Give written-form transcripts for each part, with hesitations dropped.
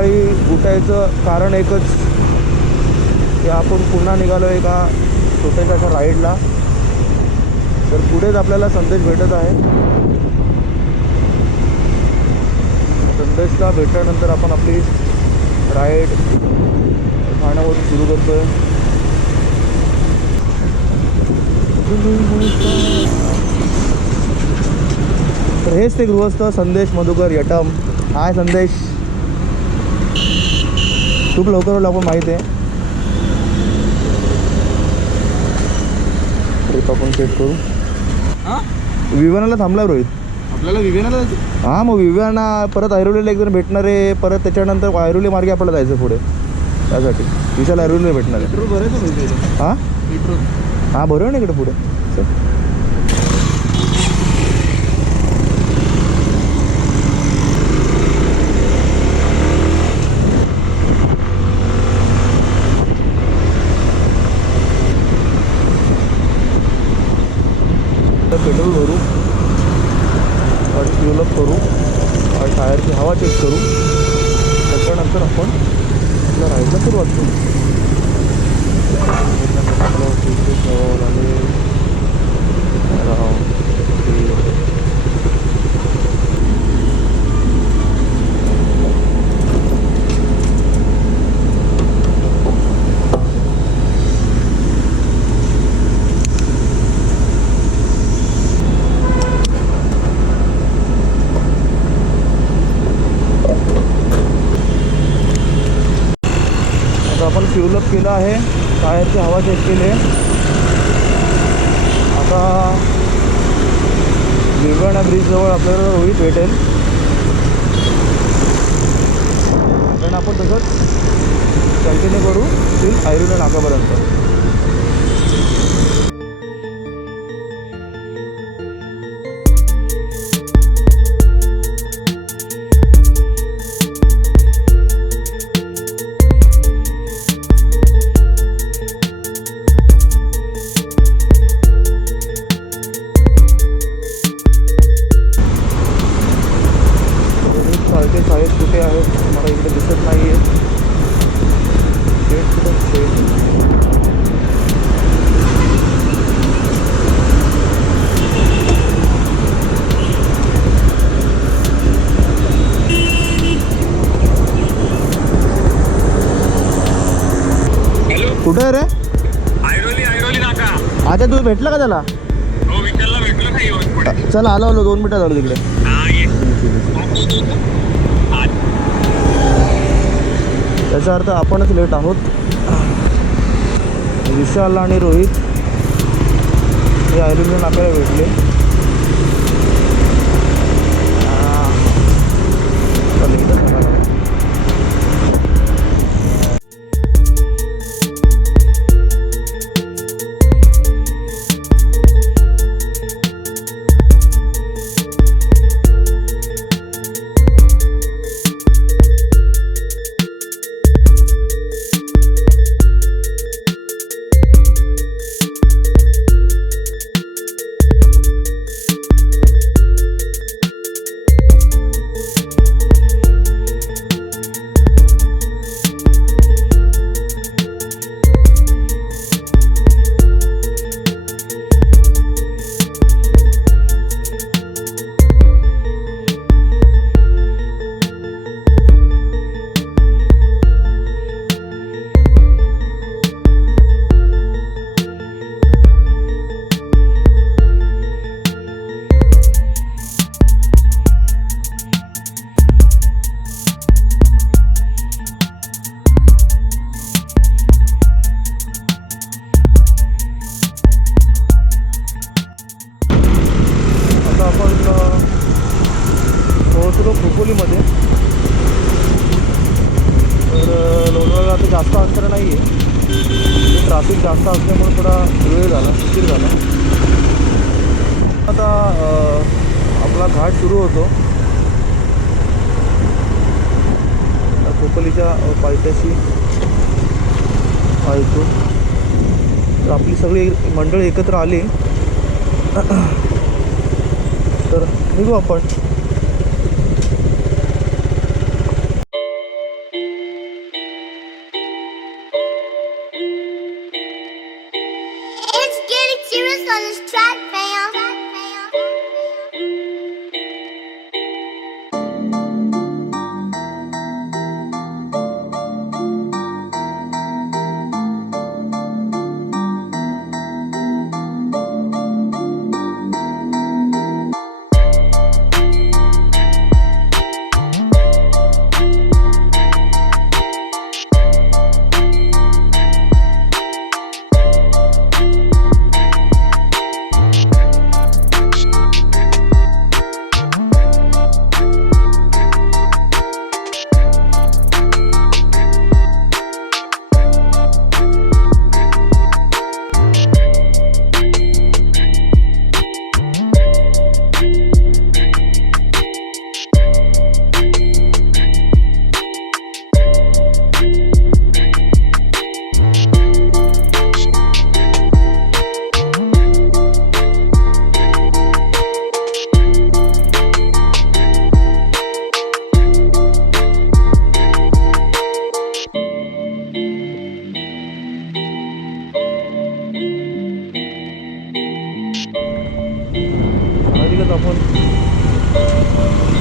सकाळी उठायचं कारण एकच की आपण पुन्हा निघालो आहे का छोट्याशा अशा राईडला. तर पुढेच आपल्याला संदेश भेटत आहे. संदेशला भेटल्यानंतर आपण आपली राईड ठाण्यावरून सुरू करतो आहे. तर हेच ते गृहस्थ संदेश मधुकर यटम. हाय संदेश, खूप लवकर होईल आपण माहीत आहे. ट्रिप आपण सेट करू. विवानाला थांबला रोहित. आपल्याला विवेनाला जायचं. हां मग विवाना परत ऐरोलीला एक जण भेटणार आहे. परत त्याच्यानंतर ऐरोली मार्गे आपल्याला जायचं पुढे. त्यासाठी विशाल ऐरोलीला भेटणार आहे. पेट्रोल भरायचं. हां पेट्रोल हां बरोबर ना इकडे पुढे. पेट्रोल भरू आणि फ्यूल अप करू आणि टायरची हवा चेक करू. त्याच्यानंतर आपण आपल्या राईडला सुरुवात करू. आपण फ्यूल अप केलं आहे, टायरची हवा चेक केली आहे. आता विवाना ब्रिजजवळ आपल्याला रोहित भेटेल. कारण आपण तसंच कंटिन्यू करू टिल ऐरोली नाकापर्यंत. साहेब कुठे आहेत मला इकडे दिसत नाही आहे. कुठे आहे रे? ऐरोली नाका. आता तू भेटला का त्याला? हो विशालला भेटलो नाही. चला आलो 2 मिनिटात झालो तिकडे. त्याचा अर्थ आपणच लेट आहोत. विशाल आणि रोहित हे ऐरोली नाक्याला भेटले. पोहोचलो खोपोलीमध्ये. तर लोणावळा आता जास्त अंतर नाही आहे. ट्रॅफिक जास्त असल्यामुळे थोडा वेळ झाला, उशीर झाला. आता आपला घाट सुरू होतो. खोपोलीच्या पायथ्याशी आहे. तर आपली सगळी मंडळी एकत्र आली तर निघू आपण. Serious on this track, fam. अधिकच आपण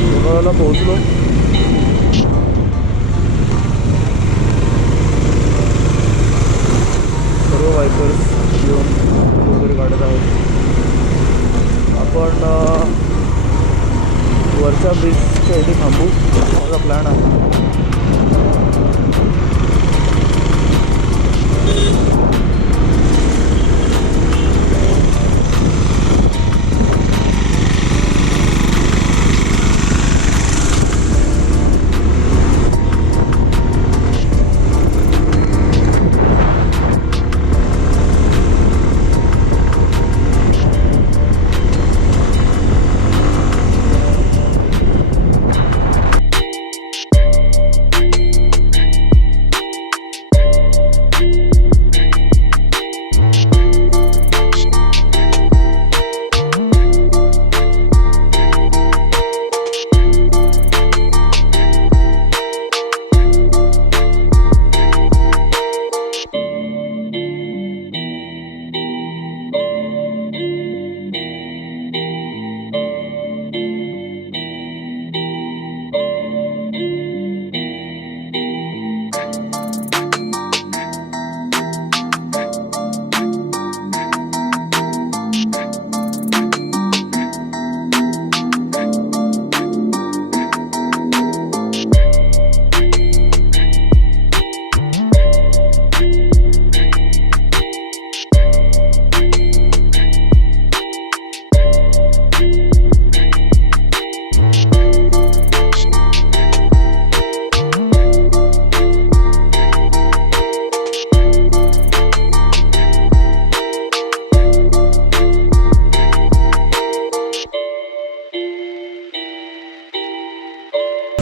लोणावळ्याला पोहोचलो. सर्व बायकर्स येऊन वगैरे काढत आहोत. आपण वरच्या ब्रिजच्या इथे थांबू, माझा प्लॅन आहे.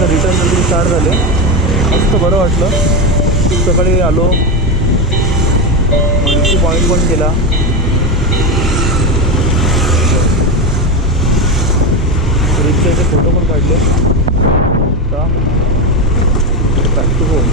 रिटर्न जल्दी स्टार्ट झाले. मस्त बरं वाटलं. सकाळी आलो, मॉर्निंगची पॉईंट पण केला. ब्रिजचे इथे फोटो पण काढले. आता बॅक टू होम.